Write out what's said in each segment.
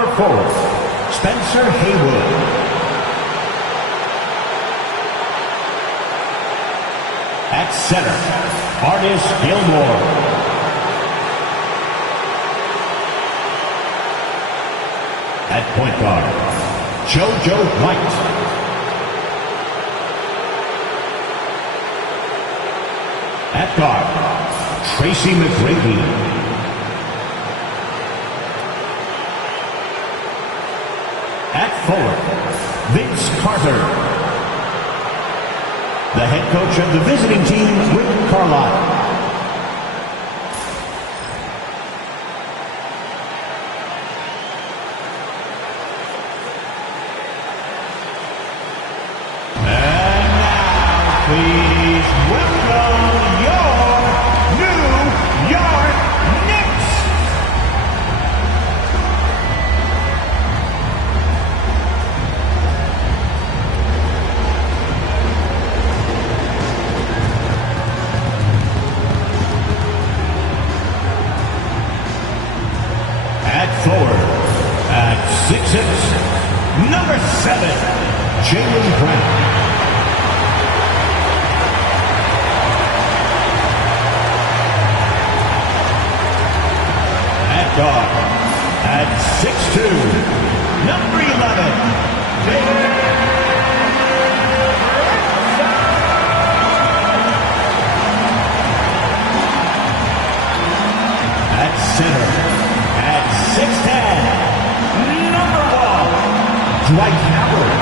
power forward, Spencer Haywood. At center, Artis Gilmore. At point guard, JoJo White. At guard, Tracy McGrady. At forward, Vince Carter. The head coach of the visiting team, Rick Carlisle. And now, please welcome your New York Knicks. At forward, at 6'6", number 7, Jaylen Brown. At guard, at 6'2", number 11, at center, at 6'10", number 1, Dwight Howard.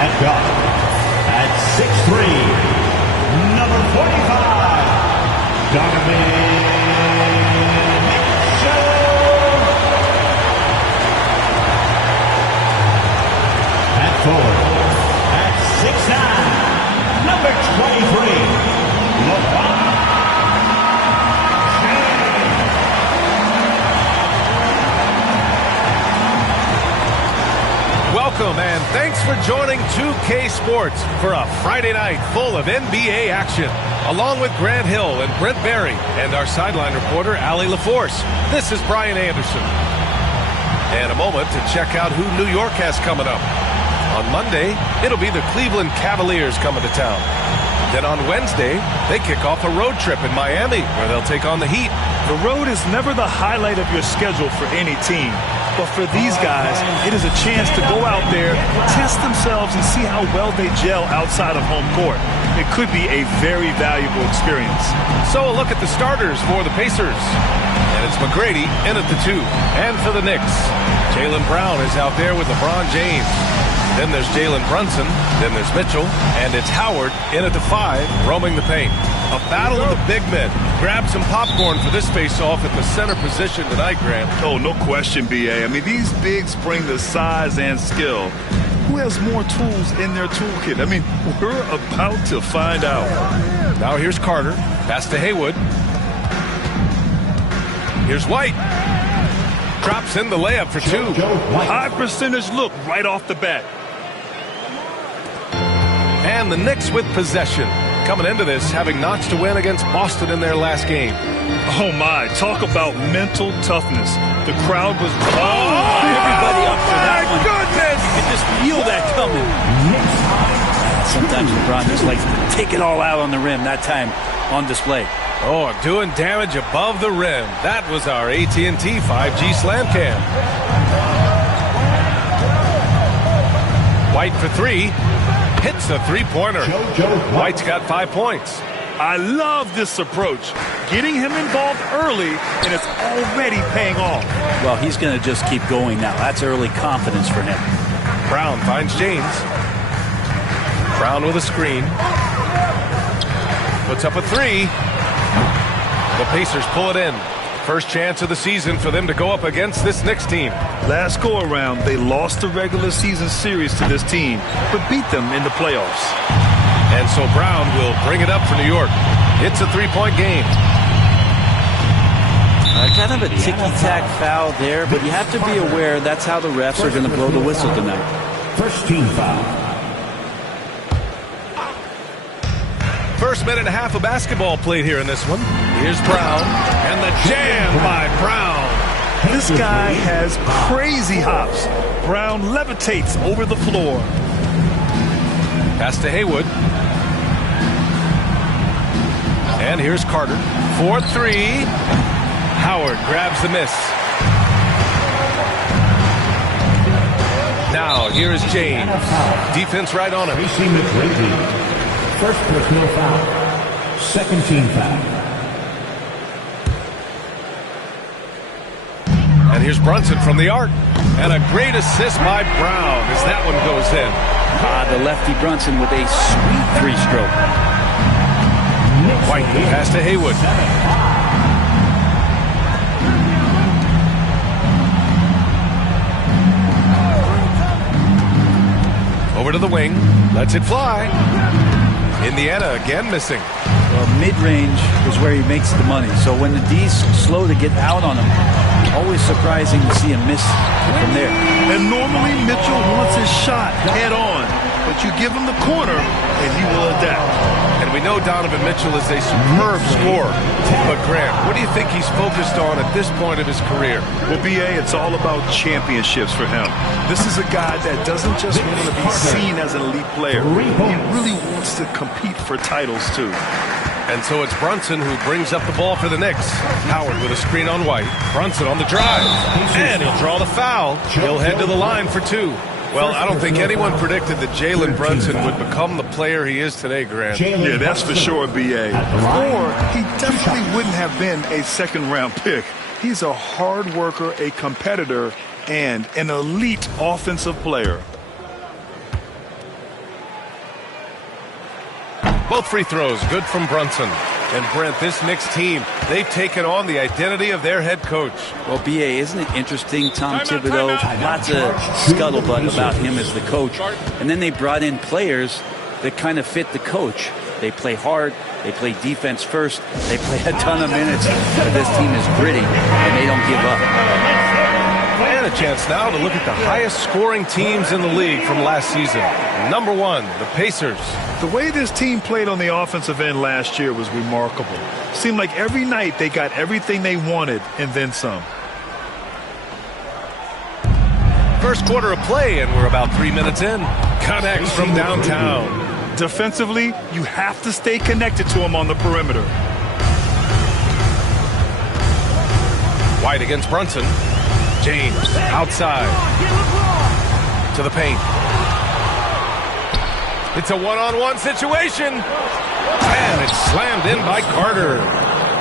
At guard, at 6'3", number 45, Donovan Mitchell. At forward, at 6'9", number 23, Lebron. Welcome and thanks for joining 2K Sports for a Friday night full of NBA action. Along with Grant Hill and Brent Barry and our sideline reporter, Allie LaForce, this is Brian Anderson. And a moment to check out who New York has coming up. On Monday, it'll be the Cleveland Cavaliers coming to town. Then on Wednesday, they kick off a road trip in Miami where they'll take on the Heat. The road is never the highlight of your schedule for any team. But for these guys, it is a chance to go out there, test themselves, and see how well they gel outside of home court. It could be a very valuable experience. So a look at the starters for the Pacers. And it's McGrady in at the 2. And for the Knicks, Jaylen Brown is out there with LeBron James. Then there's Jalen Brunson. Then there's Mitchell. And it's Howard in at the 5, roaming the paint. A battle of the big men. Grab some popcorn for this face-off at the center position tonight, Grant. Oh, no question, B.A. I mean, these bigs bring the size and skill. Who has more tools in their toolkit? I mean, we're about to find out. Now here's Carter. Pass to Haywood. Here's White. Drops in the layup for 2. High percentage look right off the bat. And the Knicks with possession. Coming into this, having notched a win against Boston in their last game. Oh, my. Talk about mental toughness. The crowd was... Everybody up for that one. Goodness! You can just feel that coming. Sometimes LeBron just likes to take it all out on the rim. That time on display. Oh, doing damage above the rim. That was our AT&T 5G slam cam. White for 3. Hits the three-pointer. White's got 5 points. I love this approach. Getting him involved early, and it's already paying off. Well, he's going to just keep going now. That's early confidence for him. Brown finds James. Brown with a screen. Puts up a 3. The Pacers pull it in. First chance of the season for them to go up against this Knicks team. Last go-around, they lost the regular season series to this team, but beat them in the playoffs. And so Brown will bring it up for New York. It's a 3-point game. Kind of a ticky-tack foul there, but you have to be aware that's how the refs are going to blow the whistle tonight. First team foul. First minute and a half of basketball played here in this one. Here's Brown, and the jam by Brown. This guy has crazy hops. Brown levitates over the floor. Pass to Haywood. And here's Carter. 4-3. Howard grabs the miss. Now, here is James. Defense right on him. First personal foul. Second team foul. And here's Brunson from the arc. And a great assist by Brown as that one goes in. The lefty Brunson with a sweet three-stroke. White the pass to Haywood. Over to the wing. Lets it fly. Indiana again missing. Well, mid-range is where he makes the money. So when the D's slow to get out on him, always surprising to see him miss from there. And normally Mitchell wants his shot head on, but you give him the corner and he will adapt. And we know Donovan Mitchell is a superb scorer. But Grant, what do you think he's focused on at this point of his career? Well, B.A., it's all about championships for him. This is a guy that doesn't just want to be seen as an elite player. He really wants to compete for titles, too. And so it's Brunson who brings up the ball for the Knicks. Howard with a screen on White. Brunson on the drive. And he'll draw the foul. He'll head to the line for two. Well, I don't think anyone predicted that Jalen Brunson would become the player he is today, Grant. Yeah, that's for sure, B.A. Or he definitely wouldn't have been a second-round pick. He's a hard worker, a competitor, and an elite offensive player. Both free throws good from Brunson. And Brent, this Knicks team, they've taken on the identity of their head coach. Well, B.A., isn't it interesting? Tom Thibodeau, lots of scuttlebutt about him as the coach. And then they brought in players that kind of fit the coach. They play hard. They play defense first. They play a ton of minutes. But this team is gritty, and they don't give up. And a chance now to look at the highest scoring teams in the league from last season. Number one, the Pacers. The way this team played on the offensive end last year was remarkable. Seemed like every night they got everything they wanted and then some. First quarter of play, and we're about 3 minutes in. Connects from downtown. Defensively, you have to stay connected to him on the perimeter. White against Brunson. James outside to the paint. It's a one-on-one situation. And it's slammed in by Carter.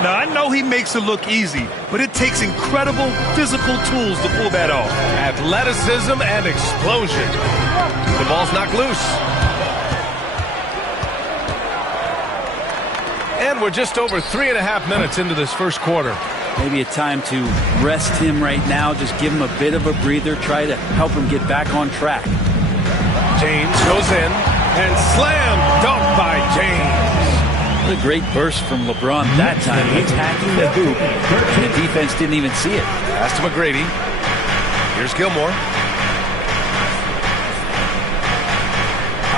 Now, I know he makes it look easy, but it takes incredible physical tools to pull that off. Athleticism and explosion. The ball's knocked loose. And we're just over 3.5 minutes into this first quarter. Maybe a time to rest him right now. Just give him a bit of a breather. Try to help him get back on track. James goes in and slam dunk by James. What a great burst from LeBron that time. Attacking the hoop. And the defense didn't even see it. Pass to McGrady. Here's Gilmore.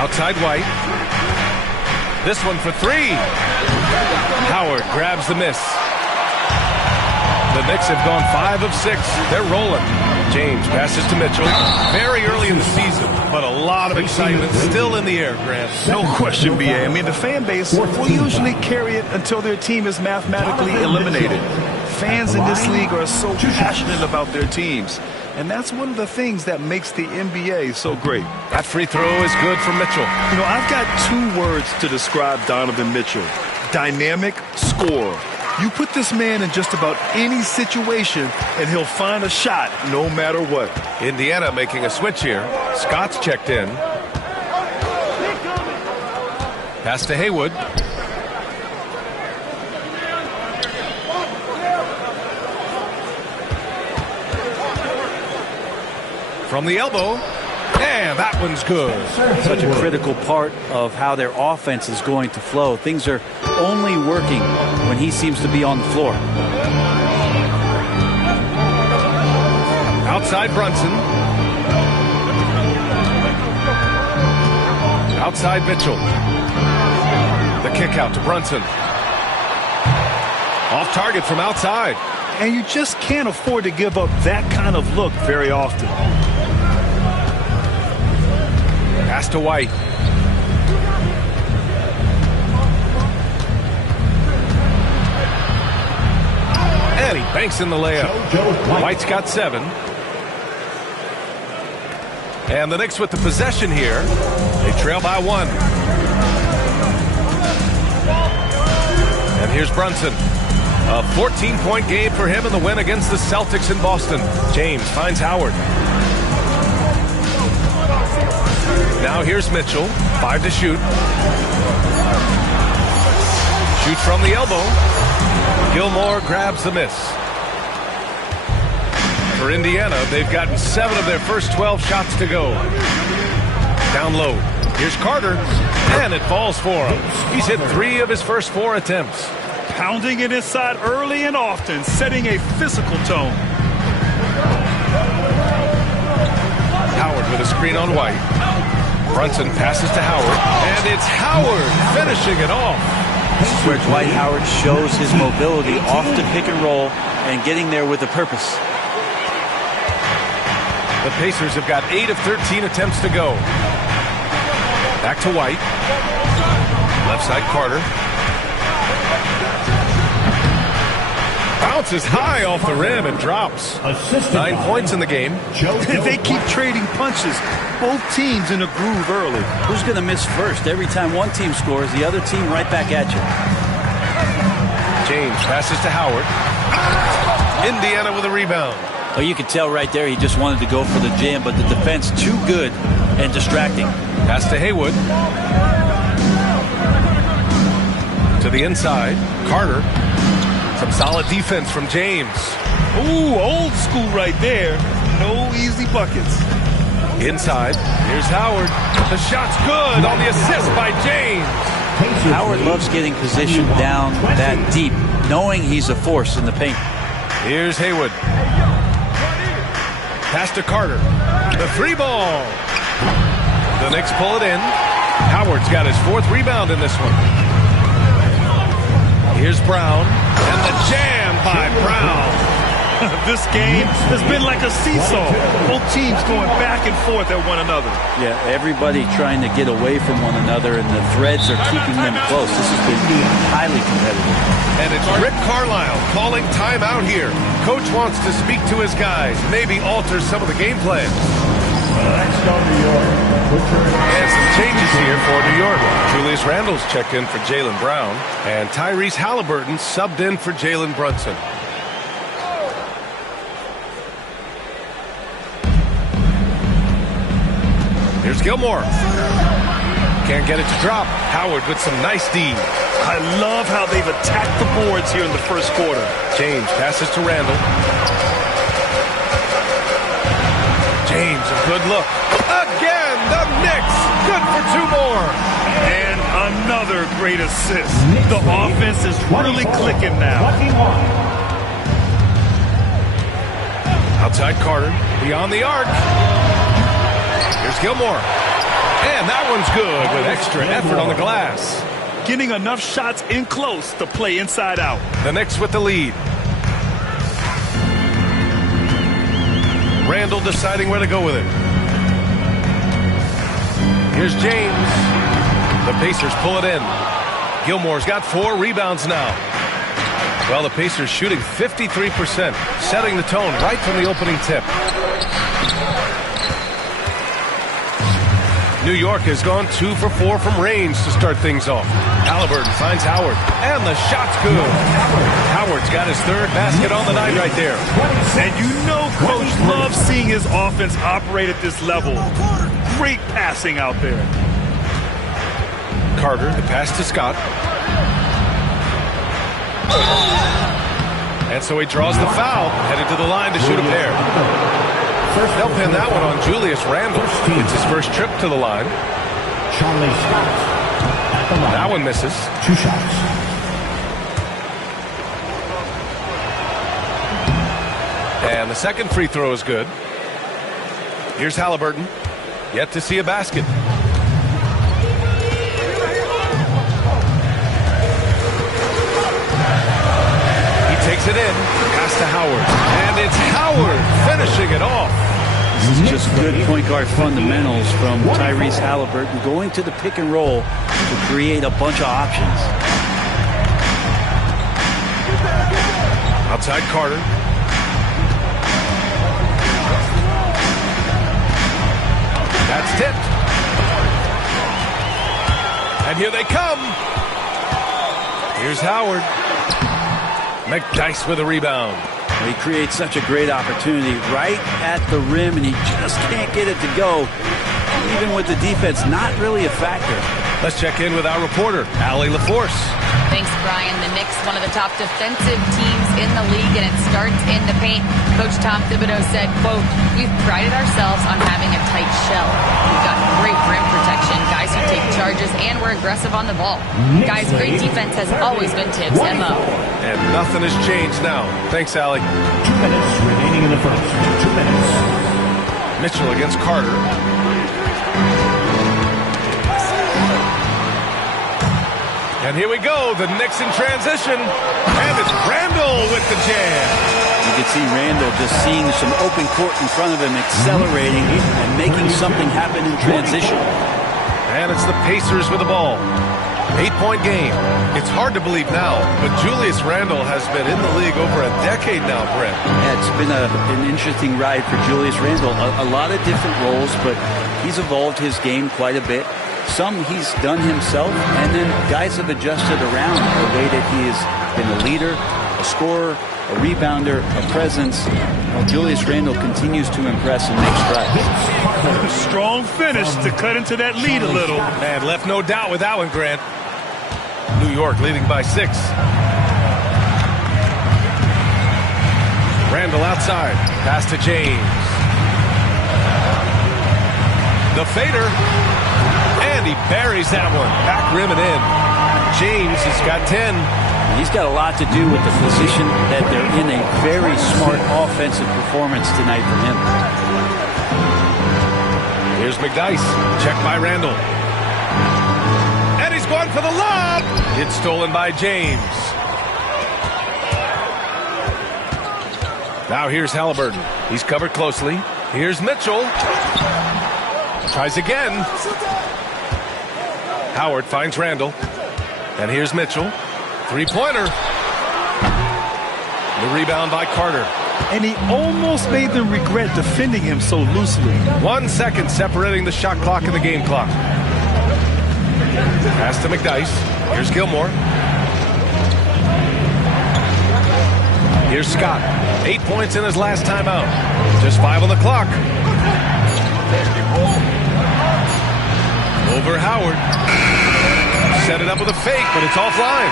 Outside White. This one for three. Howard grabs the miss. The Knicks have gone 5 of 6. They're rolling. James passes to Mitchell. Very early in the season, but a lot of excitement still in the air, Grant. No question, B.A. I mean, the fan base will usually carry it until their team is mathematically eliminated. Fans in this league are so passionate about their teams. And that's one of the things that makes the NBA so great. That free throw is good for Mitchell. You know, I've got 2 words to describe Donovan Mitchell. Dynamic scorer. You put this man in just about any situation, and he'll find a shot no matter what. Indiana making a switch here. Scott's checked in. Pass to Haywood. From the elbow. And that one's good. Such a critical part of how their offense is going to flow. Things are only working when he seems to be on the floor. Outside Brunson. Outside Mitchell. The kick out to Brunson. Off target from outside. And you just can't afford to give up that kind of look very often. Pass to White. And he banks in the layup. White's got 7. And the Knicks with the possession here. They trail by 1. And here's Brunson. A 14-point game for him in the win against the Celtics in Boston. James finds Howard. Now here's Mitchell. 5 to shoot. Shoots from the elbow. Gilmore grabs the miss. For Indiana, they've gotten 7 of their first 12 shots to go. Down low. Here's Carter. And it falls for him. He's hit 3 of his first 4 attempts. Pounding it inside early and often, setting a physical tone. Howard with a screen on White. Brunson passes to Howard. And it's Howard finishing it off. This is where Dwight Howard shows his mobility off the pick and roll and getting there with a purpose. The Pacers have got 8 of 13 attempts to go. Back to White. Left side Carter. Bounces high off the rim and drops. 9 points in the game. They keep trading punches. Both teams in a groove early. Who's going to miss first? Every time one team scores, the other team right back at you. James passes to Howard. Indiana with a rebound. Well, you could tell right there he just wanted to go for the jam, but the defense too good and distracting. Pass to Haywood. To the inside. Carter. Some solid defense from James. Ooh, old school right there. No easy buckets. Inside. Here's Howard. The shot's good on the assist by James. Howard loves getting positioned down that deep, knowing he's a force in the paint. Here's Haywood. Pass to Carter. The 3 ball. The Knicks pull it in. Howard's got his 4th rebound in this one. Here's Brown. And the jam by Brown. This game has been like a seesaw. Both teams going back and forth at one another. Yeah, everybody trying to get away from one another, and the threads are keeping them close. This has been highly competitive. And it's Rick Carlisle calling timeout here. Coach wants to speak to his guys, maybe alter some of the game plan. And some changes here for New York. Julius Randle's checked in for Jaylen Brown, and Tyrese Halliburton subbed in for Jalen Brunson. Here's Gilmore. Can't get it to drop. Howard with some nice D. I love how they've attacked the boards here in the first quarter. James passes to Randle. James, a good look. Again, the Knicks. Good for 2 more. And another great assist. The offense is really clicking now. Outside Carter. Beyond the arc. Here's Gilmore. And that one's good with extra effort on the glass. Getting enough shots in close to play inside out. The Knicks with the lead. Randle deciding where to go with it. Here's James. The Pacers pull it in. Gilmore's got 4 rebounds now. Well, the Pacers shooting 53%, setting the tone right from the opening tip. New York has gone 2 for 4 from range to start things off. Halliburton finds Howard, and the shot's good. Howard's got his 3rd basket on the night right there. And you know Coach loves seeing his offense operate at this level. Great passing out there. Carter, the pass to Scott. And so he draws the foul, headed to the line to shoot a pair. They'll pin that one on Julius Randle. It's his first trip to the line. That one misses. 2 shots. And the second free throw is good. Here's Halliburton. Yet to see a basket. This is just good point guard fundamentals from Tyrese Halliburton, going to the pick and roll to create a bunch of options. Outside Carter. That's tipped. And here they come. Here's Howard. McDyess with a rebound. He creates such a great opportunity right at the rim, and he just can't get it to go. Even with the defense not really a factor. Let's check in with our reporter, Allie LaForce. Thanks, Brian. The Knicks, one of the top defensive teams in the league, and it starts in the paint. Coach Tom Thibodeau said, quote, "We've prided ourselves on having a tight shell. We've got great rim protection, guys who take charges, and we're aggressive on the ball. Guys, great defense has always been Tibbs' MO." And nothing has changed now. Thanks, Allie. 2 minutes remaining in the first. 2 minutes. Mitchell against Carter. And here we go, the Knicks in transition. And it's Randall with the jam. You can see Randall just seeing some open court in front of him, accelerating and making something happen in transition. And it's the Pacers with the ball. 8-point game. It's hard to believe now, but Julius Randle has been in the league over a decade now, Brent. Yeah, it's been an interesting ride for Julius Randle. A lot of different roles, but he's evolved his game quite a bit. Some he's done himself, and then guys have adjusted around the way that he has been a leader, a scorer, a rebounder, a presence. Well, Julius Randle continues to impress and make strides. Strong finish to cut into that lead a little. Man, left no doubt with that one, Grant. New York leading by 6. Randle outside. Pass to James. The fader. And he buries that one. Back rim and in. James has got 10. He's got a lot to do with the position that they're in. A very smart offensive performance tonight from him. Here's McDyess. Checked by Randle. And he's going for the lob. It's stolen by James. Now here's Halliburton. He's covered closely. Here's Mitchell. Tries again. Howard finds Randle. And here's Mitchell. Three-pointer. The rebound by Carter. And he almost made them regret defending him so loosely. 1 second separating the shot clock and the game clock. Pass to McDyess. Here's Gilmore. Here's Scott. 8 points in his last timeout. Just 5 on the clock. Over Howard. Set it up with a fake, but it's offline.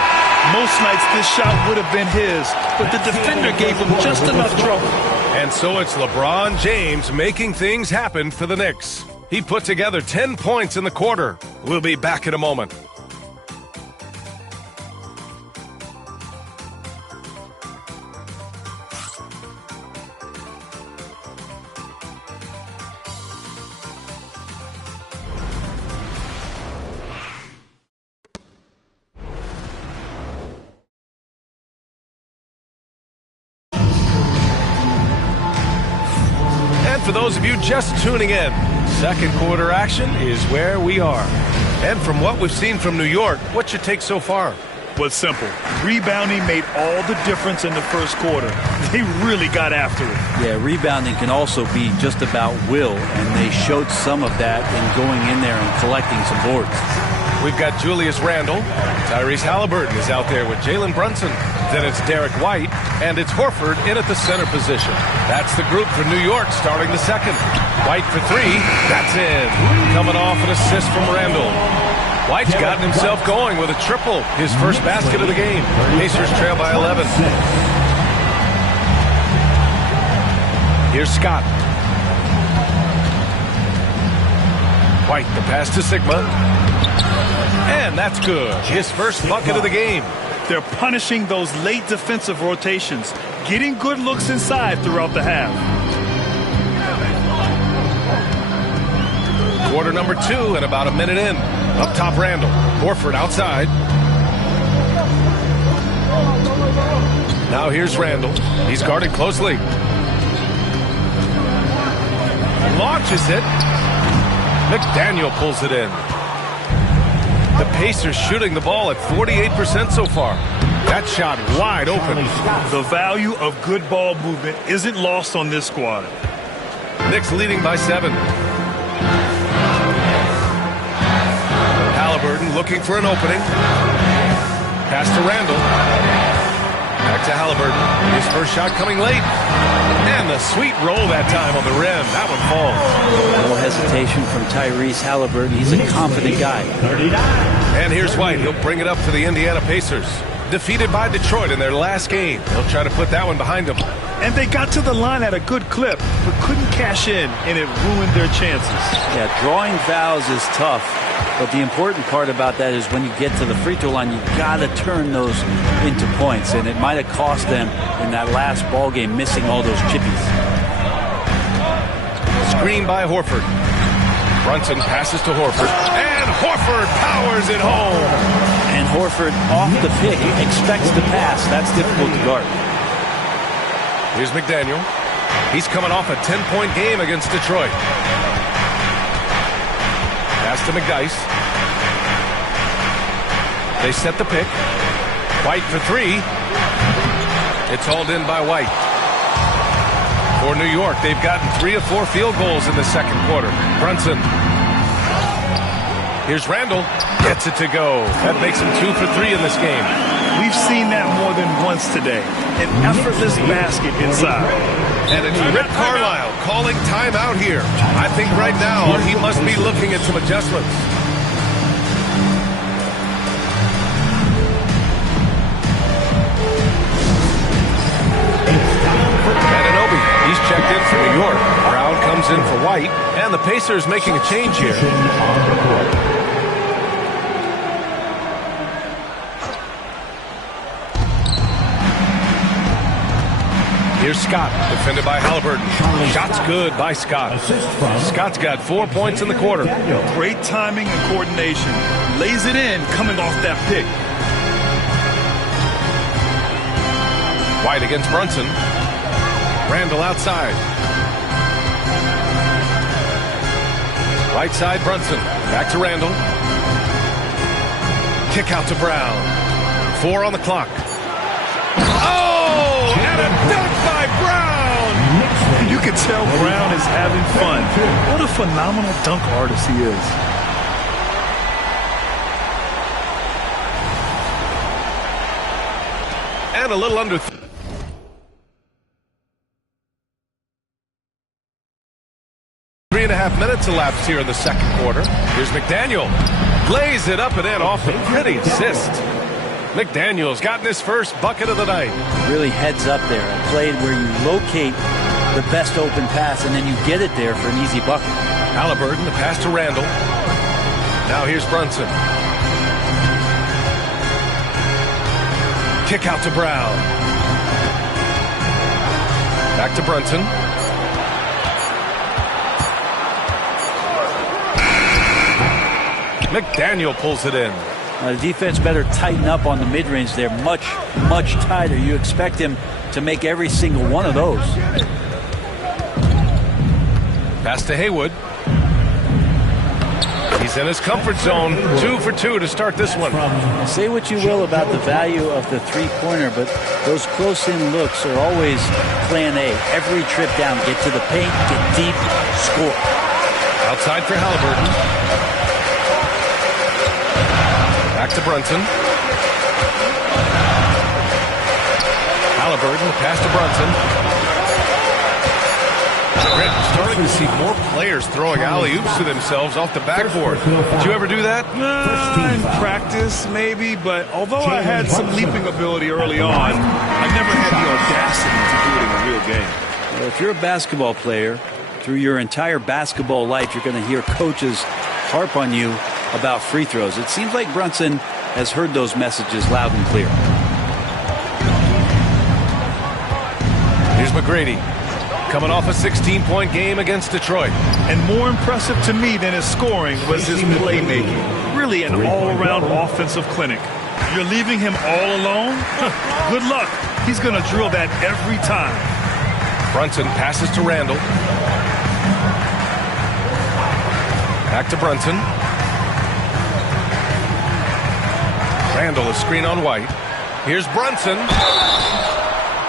Most nights this shot would have been his, but the defender gave him just enough trouble. And so it's LeBron James making things happen for the Knicks. He put together 10 points in the quarter. We'll be back in a moment. For those of you just tuning in, second quarter action is where we are. And from what we've seen from New York, what's your take so far? Was simple. Rebounding made all the difference in the first quarter. They really got after it. Yeah, rebounding can also be just about will, and they showed some of that in going in there and collecting some boards. We've got Julius Randle. Tyrese Halliburton is out there with Jalen Brunson. Then it's Derek White, and it's Horford in at the center position. That's the group for New York starting the second. White for 3. That's in. Coming off an assist from Randle. White's gotten himself going with a triple. His first basket of the game. Pacers trail by 11. Here's Scott. White, the pass to Sigma. And that's good. His first bucket of the game. They're punishing those late defensive rotations, getting good looks inside throughout the half. Quarter number 2 and about a minute in. Up top, Randle. Horford outside. Now here's Randle. He's guarded closely. launches it. McDaniel pulls it in. The Pacers shooting the ball at 48% so far. That shot wide open. The value of good ball movement isn't lost on this squad. Knicks leading by 7. Halliburton looking for an opening. Pass to Randall. Back to Halliburton. His first shot coming late. And the sweet roll that time on the rim. That one falls. No hesitation from Tyrese Halliburton. He's a confident guy. And here's White. He'll bring it up for the Indiana Pacers. Defeated by Detroit in their last game. He'll try to put that one behind him. And they got to the line at a good clip, but couldn't cash in, and it ruined their chances. Yeah, drawing fouls is tough, but the important part about that is when you get to the free throw line, you got to turn those into points, and it might have cost them in that last ball game missing all those chippies. Screen by Horford. Brunson passes to Horford, and Horford powers it home. And Horford off the pick expects the pass. That's difficult to guard. Here's McDaniel. He's coming off a 10-point game against Detroit. Pass to McDice. They set the pick. White for 3. It's hauled in by White. For New York, they've gotten 3 of 4 field goals in the second quarter. Brunson. Here's Randall. Gets it to go. That makes him 2 for 3 in this game. We've seen that more than once today. An effortless basket inside. And it's Rick Carlisle calling timeout here. I think right now he must be looking at some adjustments. Anunoby, he's checked in for New York. Brown comes in for White. And the Pacers making a change here. Here's Scott, defended by Halliburton. Shot's good by Scott. Scott's got 4 points in the quarter. Great timing and coordination. Lays it in coming off that pick. White against Brunson. Randall outside. Right side Brunson. Back to Randall. Kick out to Brown. 4 on the clock. Oh! And a dunk by Brown! You can tell Brown is having fun. What a phenomenal dunk artist he is. And a little under 3.5 minutes elapsed here in the second quarter. Here's McDaniel. Lays it up and in off a pretty assist. McDaniel's gotten his first bucket of the night. Really heads up there. A play where you locate the best open pass and then you get it there for an easy bucket. Halliburton, the pass to Randall. Now here's Brunson. Kick out to Brown. Back to Brunson. McDaniel pulls it in. The defense better tighten up on the mid-range there. Much, much tighter. You expect him to make every single one of those. Pass to Haywood. He's in his comfort zone. 2 for 2 to start this one. Say what you will about the value of the three-pointer, but those close-in looks are always plan A. Every trip down, get to the paint, get deep, score. Outside for Halliburton. Back to Brunson. Halliburton, pass to Brunson. Grant, we're starting to see more players throwing alley-oops to themselves off the backboard. Did you ever do that? In practice, maybe, but although I had some leaping ability early on, I never had the audacity to do it in a real game. Well, if you're a basketball player, through your entire basketball life, you're going to hear coaches harp on you about free throws. It seems like Brunson has heard those messages loud and clear. Here's McGrady, coming off a 16-point game against Detroit. And more impressive to me than his scoring was his playmaking. Really an all-around offensive clinic. You're leaving him all alone? Good luck. He's going to drill that every time. Brunson passes to Randall. Back to Brunson. Randall, a screen on White. Here's Brunson.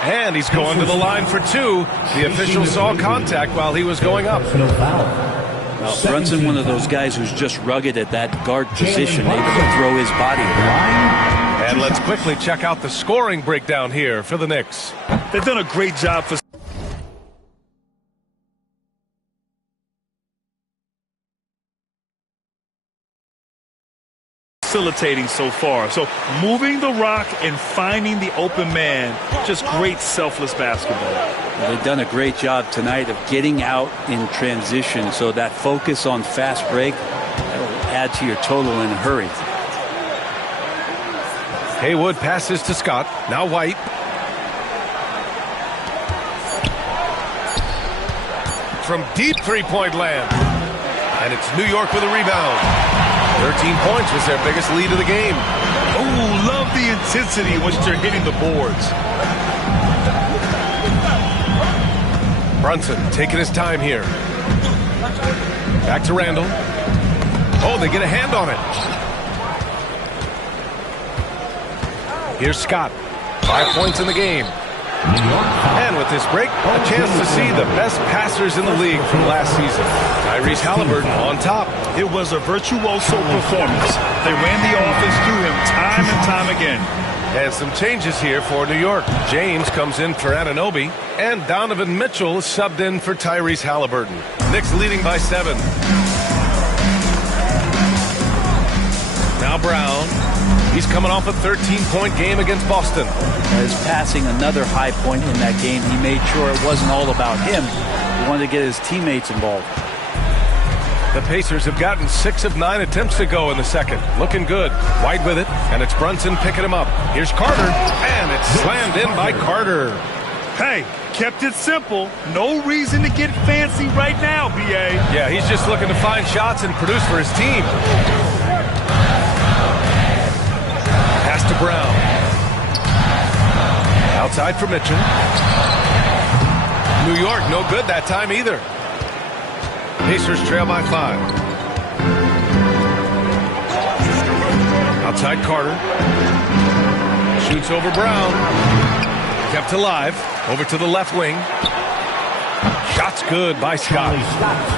And he's going to the line for two. The official saw contact while he was going up. Well, Brunson, one of those guys who's just rugged at that guard position, able to throw his body around. And let's quickly check out the scoring breakdown here for the Knicks. They've done a great job facilitating so far. So moving the rock and finding the open man, just great selfless basketball. Well, they've done a great job tonight of getting out in transition, so that focus on fast break will add to your total in a hurry. Haywood passes to Scott. Now White. From deep three-point land. And it's New York with a rebound. 13 points was their biggest lead of the game. Oh, love the intensity in which they're hitting the boards. Brunson taking his time here. Back to Randall. Oh, they get a hand on it. Here's Scott. 5 points in the game. And with this break, a chance to see the best passers in the league from last season. Tyrese Halliburton on top. It was a virtuoso performance. They ran the offense through him time and time again. And some changes here for New York. James comes in for Anunoby, and Donovan Mitchell is subbed in for Tyrese Halliburton. Knicks leading by 7. Now Brown. He's coming off a 13-point game against Boston. He's passing another high point in that game. He made sure it wasn't all about him. He wanted to get his teammates involved. The Pacers have gotten 6 of 9 attempts to go in the second. Looking good. White with it, and it's Brunson picking him up. Here's Carter, and it's slammed in by Carter. Hey, kept it simple. No reason to get fancy right now, B.A. Yeah, he's just looking to find shots and produce for his team. Pass to Brown. Outside for Mitchell. New York, no good that time either. Pacers trail by 5. Outside Carter. Shoots over Brown. Kept alive. Over to the left wing. Shot's good by Scott.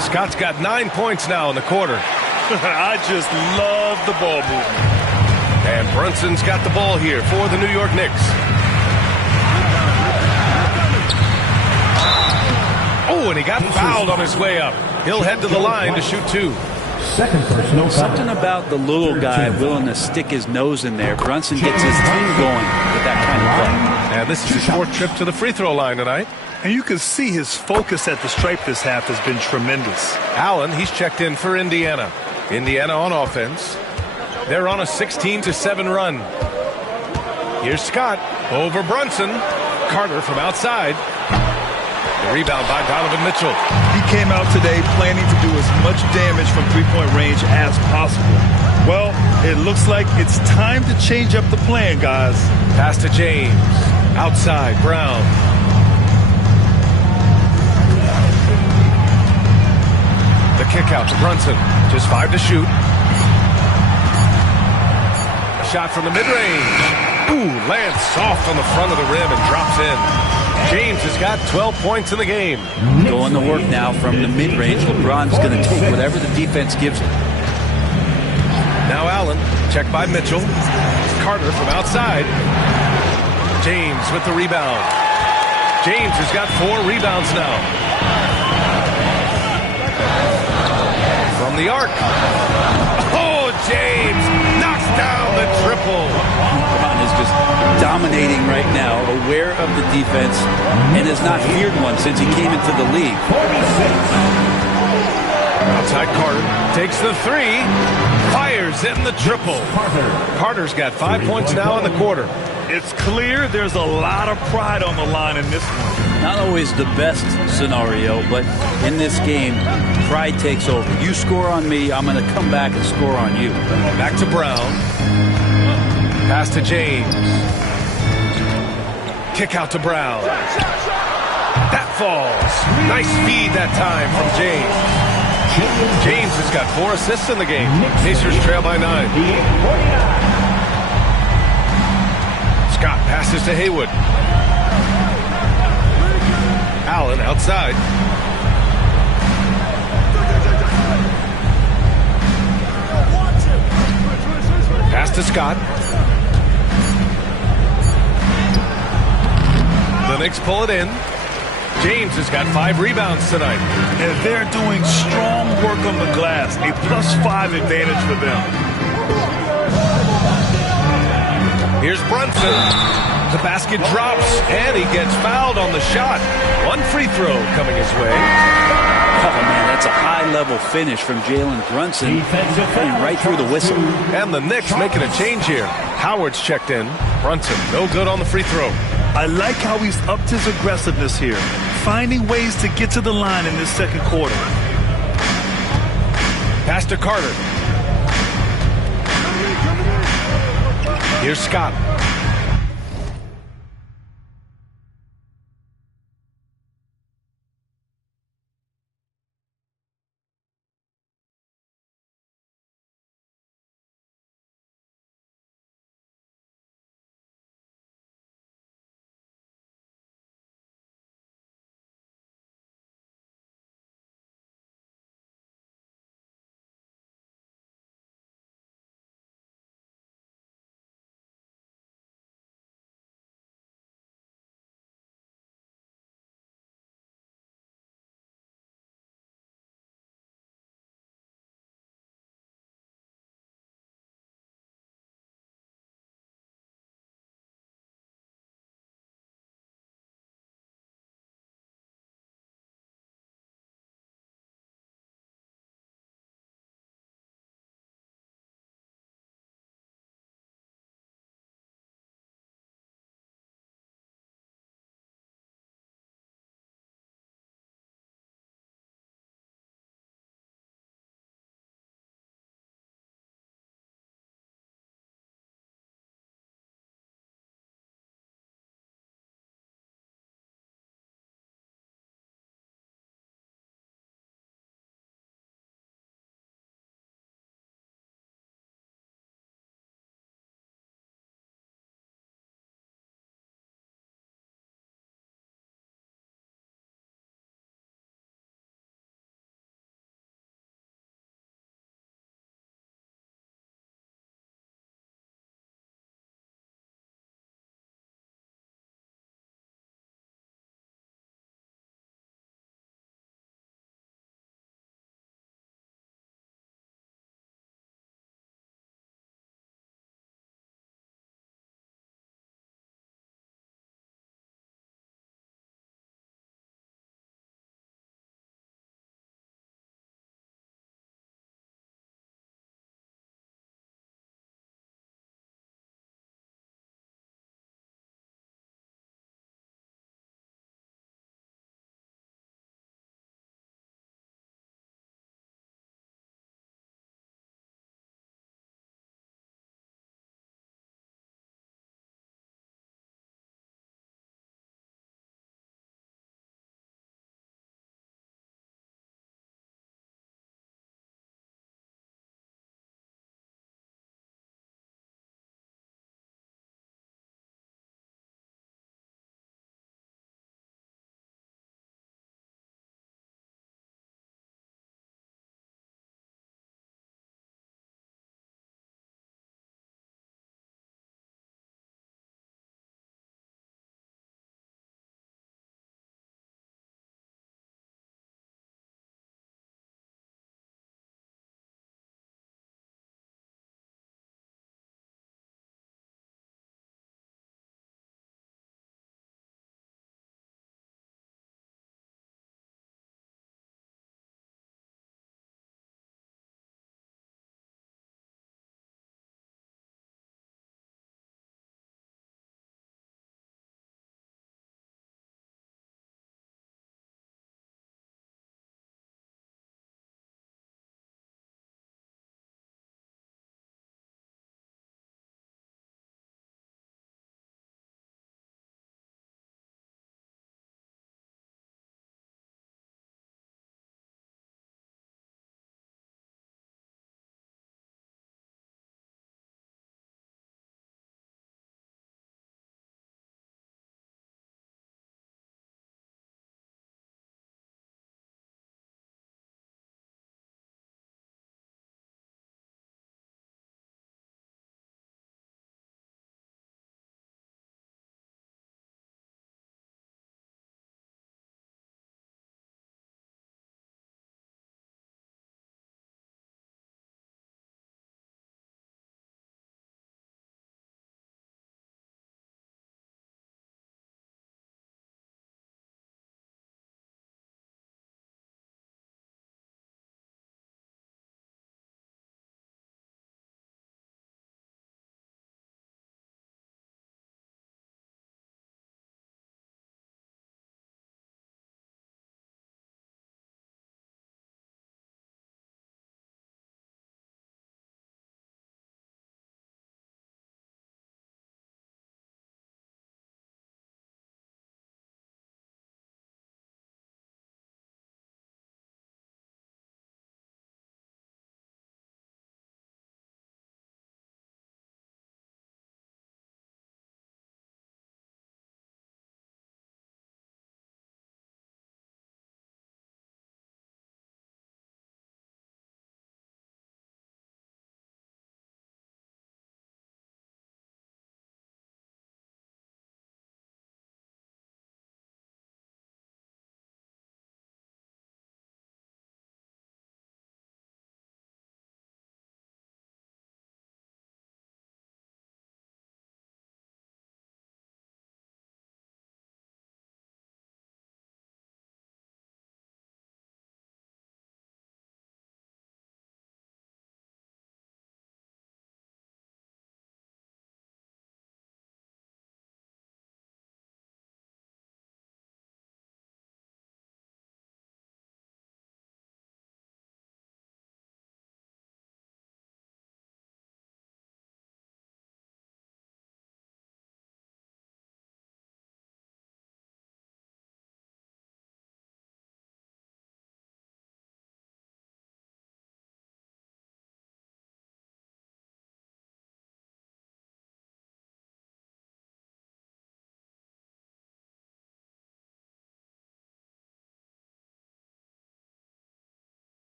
Scott's got 9 points now in the quarter. I just love the ball movement. And Brunson's got the ball here for the New York Knicks. Oh, and he got fouled on his way up. He'll head to the line to shoot 2. Second personal. Something about the little guy willing to stick his nose in there. Brunson gets his team going with that kind of play. And this is his 4th trip to the free throw line tonight. And you can see his focus at the stripe this half has been tremendous. Allen, he's checked in for Indiana. Indiana on offense. They're on a 16-7 run. Here's Scott over Brunson. Carter from outside. The rebound by Donovan Mitchell. He came out today planning to do as much damage from three-point range as possible. Well, it looks like it's time to change up the plan, guys. Pass to James. Outside, Brown. The kick out to Brunson. Just 5 to shoot. A shot from the mid-range. Ooh, lands soft on the front of the rim and drops in. James has got 12 points in the game. Going to work now from the mid-range. LeBron's going to take whatever the defense gives him. Now Allen, checked by Mitchell. Carter from outside. James with the rebound. James has got 4 rebounds now. From the arc. Oh, James knocks down the triple. LeBron is just dominating right now, aware of the defense, and has not feared one since he came into the league. Outside Carter takes the 3, fires in the triple. Carter's got 5 points now in the quarter. It's clear there's a lot of pride on the line in this one. Not always the best scenario, but in this game, pride takes over. You score on me, I'm going to come back and score on you. Back to Brown. Pass to James. Kick out to Brown. That falls. Nice feed that time from James. James has got 4 assists in the game. Pacers trail by 9. Scott passes to Haywood. Allen outside. Pass to Scott. The Knicks pull it in. James has got 5 rebounds tonight. And they're doing strong work on the glass. A +5 advantage for them. Here's Brunson. The basket drops, and he gets fouled on the shot. 1 free throw coming his way. Oh, man, that's a high-level finish from Jalen Brunson. Going right through the whistle. And the Knicks making a change here. Howard's checked in. Brunson, no good on the free throw. I like how he's upped his aggressiveness here, finding ways to get to the line in this second quarter. Pass to Carter. Here's Scott.